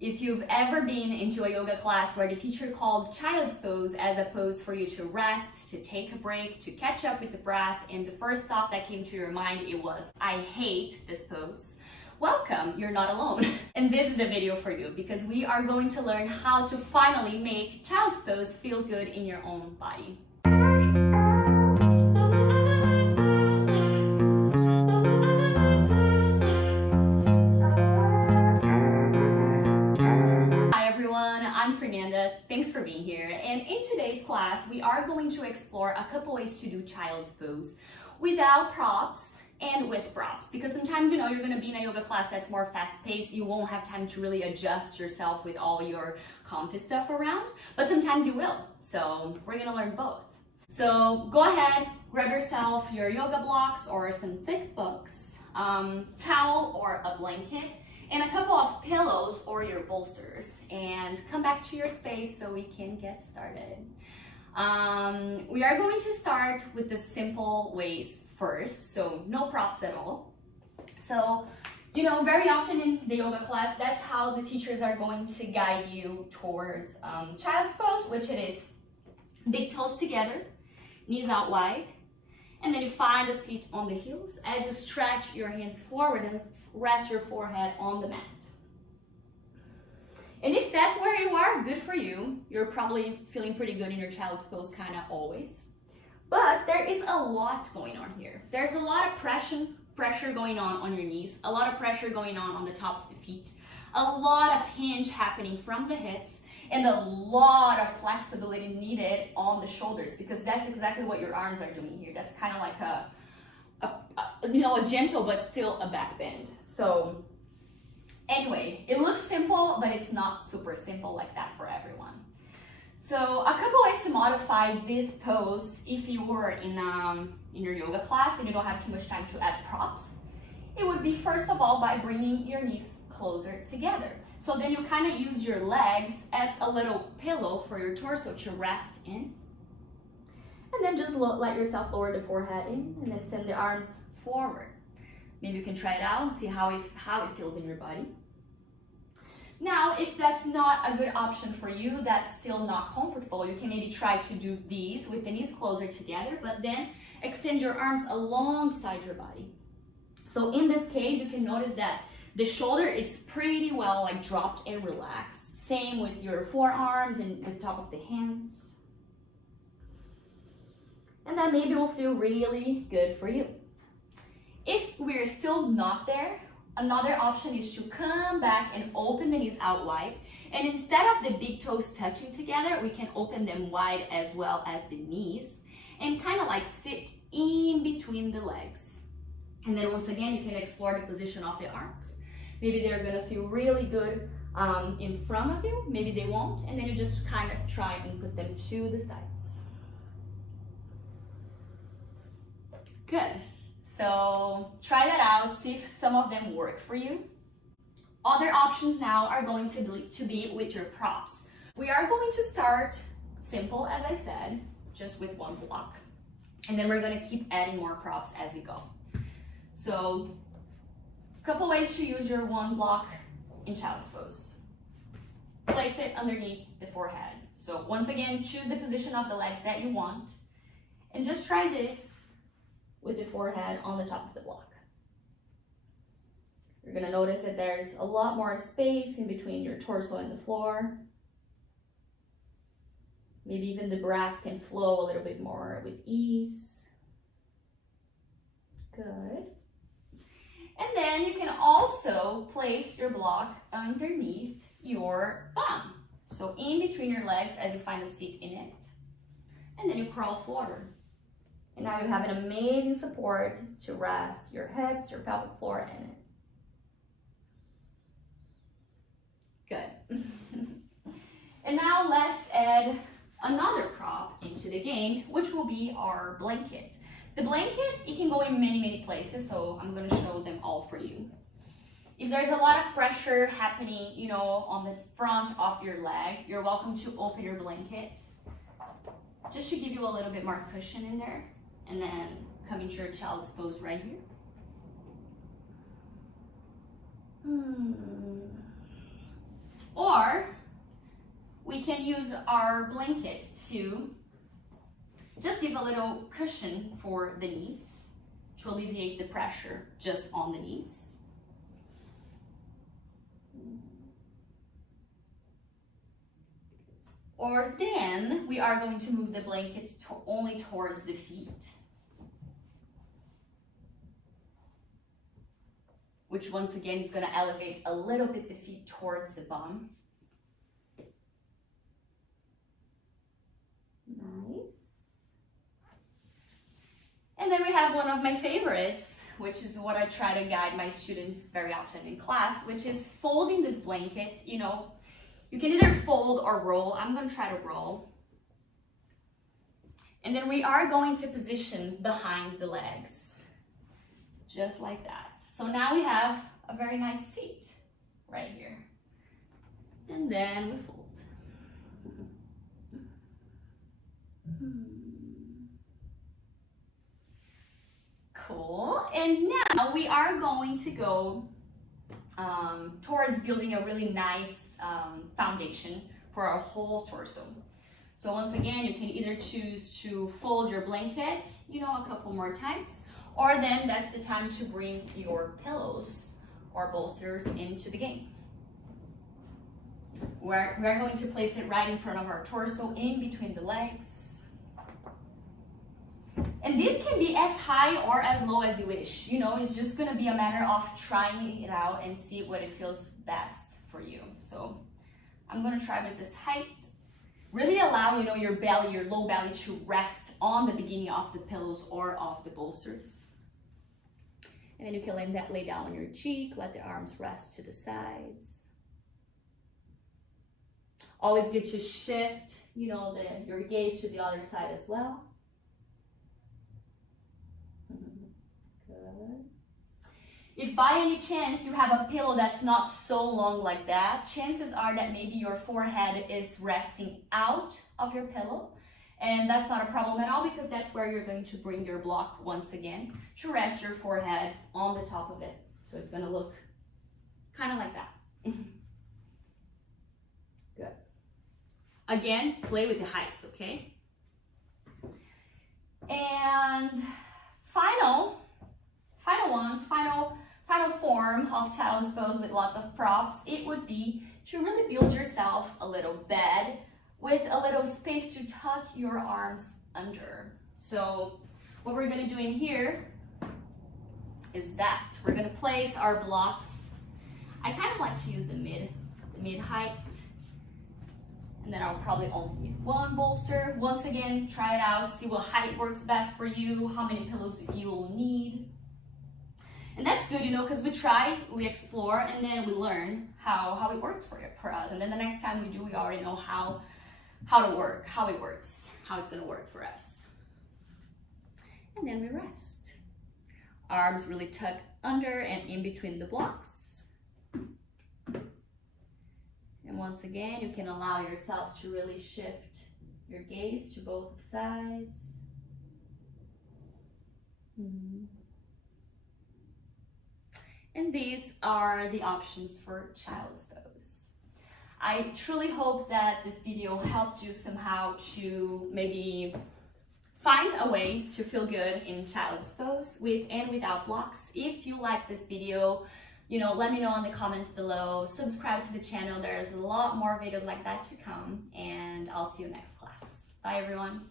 If you've ever been into a yoga class where the teacher called child's pose as a pose for you to rest, to take a break, to catch up with the breath, and the first thought that came to your mind, it was, I hate this pose. Welcome, you're not alone. And this is the video for you because we are going to learn how to finally make child's pose feel good in your own body. I'm Fernanda, thanks for being here, and in today's class we are going to explore a couple ways to do child's pose without props and with props, because sometimes you're going to be in a yoga class that's more fast-paced, you won't have time to really adjust yourself with all your comfy stuff around, but sometimes you will, so we're going to learn both. So go ahead, grab yourself your yoga blocks or some thick books, towel or a blanket, and a couple of pillows or your bolsters, and come back to your space so we can get started. We are going to start with the simple ways first, so no props at all. So, very often in the yoga class, that's how the teachers are going to guide you towards child's pose, which it is big toes together, knees out wide, and then you find a seat on the heels as you stretch your hands forward and rest your forehead on the mat. And if that's where you are, good for you. You're probably feeling pretty good in your child's pose kind of always. But there is a lot going on here. There's a lot of pressure going on your knees, a lot of pressure going on the top of the feet, a lot of hinge happening from the hips, and a lot of flexibility needed on the shoulders, because that's exactly what your arms are doing here. That's kind of like a gentle but still a back bend. So anyway, it looks simple, but it's not super simple like that for everyone. So a couple ways to modify this pose if you were in your yoga class and you don't have too much time to add props. It would be first of all by bringing your knees closer together. So then you kind of use your legs as a little pillow for your torso to rest in. And then just let yourself lower the forehead in and then send the arms forward. Maybe you can try it out and see how it feels in your body. Now, if that's not a good option for you, that's still not comfortable, you can maybe try to do these with the knees closer together, but then extend your arms alongside your body. So in this case, you can notice that the shoulder is pretty well dropped and relaxed. Same with your forearms and the top of the hands. And that maybe will feel really good for you. If we're still not there, another option is to come back and open the knees out wide. And instead of the big toes touching together, we can open them wide as well as the knees and kind of sit in between the legs. And then once again, you can explore the position of the arms. Maybe they're gonna feel really good in front of you, maybe they won't, and then you just kind of try and put them to the sides. Good, so try that out, see if some of them work for you. Other options now are going to be with your props. We are going to start simple, as I said, just with one block. And then we're gonna keep adding more props as we go. So, a couple ways to use your one block in child's pose. Place it underneath the forehead. So once again, choose the position of the legs that you want. And just try this with the forehead on the top of the block. You're gonna notice that there's a lot more space in between your torso and the floor. Maybe even the breath can flow a little bit more with ease. Good. And then you can also place your block underneath your bum. So in between your legs as you find a seat in it. And then you crawl forward. And now you have an amazing support to rest your hips, your pelvic floor in it. Good. And now let's add another prop into the game, which will be our blanket. The blanket, it can go in many places, so I'm going to show them all for you. If there's a lot of pressure happening, on the front of your leg, you're welcome to open your blanket just to give you a little bit more cushion in there, and then come into your child's pose right here. Or we can use our blanket to just give a little cushion for the knees to alleviate the pressure just on the knees. Or then we are going to move the blanket only towards the feet, which once again is going to elevate a little bit the feet towards the bum. Nice. And then we have one of my favorites, which is what I try to guide my students very often in class, which is folding this blanket. You know, you can either fold or roll. I'm going to try to roll. And then we are going to position behind the legs, just like that. So now we have a very nice seat right here. And then we fold. Cool. And now we are going to go towards building a really nice foundation for our whole torso. So once again, you can either choose to fold your blanket, you know, a couple more times, or then that's the time to bring your pillows or bolsters into the game. We're going to place it right in front of our torso, in between the legs. And this can be as high or as low as you wish. You know, it's just gonna be a matter of trying it out and see what it feels best for you. So I'm gonna try with this height. Really allow, you know, your belly, your low belly to rest on the beginning of the pillows or of the bolsters. And then you can lay down on your cheek, let the arms rest to the sides. Always good to shift, you know, your gaze to the other side as well. Good. If by any chance you have a pillow that's not so long like that, chances are that maybe your forehead is resting out of your pillow. And that's not a problem at all, because that's where you're going to bring your block once again to rest your forehead on the top of it. So it's going to look kind of like that. Good. Again, play with the heights, okay? And final form of child's pose with lots of props, it would be to really build yourself a little bed with a little space to tuck your arms under. So what we're going to do in here is that we're going to place our blocks. I kind of like to use the mid height, and then I'll probably only need one bolster. Once again, try it out, see what height works best for you, how many pillows you'll need. And that's good, you know, because we try, we explore, and then we learn how it works for us. And then the next time we do, we already know how it works, how it's going to work for us. And then we rest. Arms really tuck under and in between the blocks. And once again, you can allow yourself to really shift your gaze to both sides. And these are the options for child's pose. I truly hope that this video helped you somehow to maybe find a way to feel good in child's pose with and without blocks. If you like this video, you know, let me know in the comments below. Subscribe to the channel. There's a lot more videos like that to come, and I'll see you next class. Bye everyone.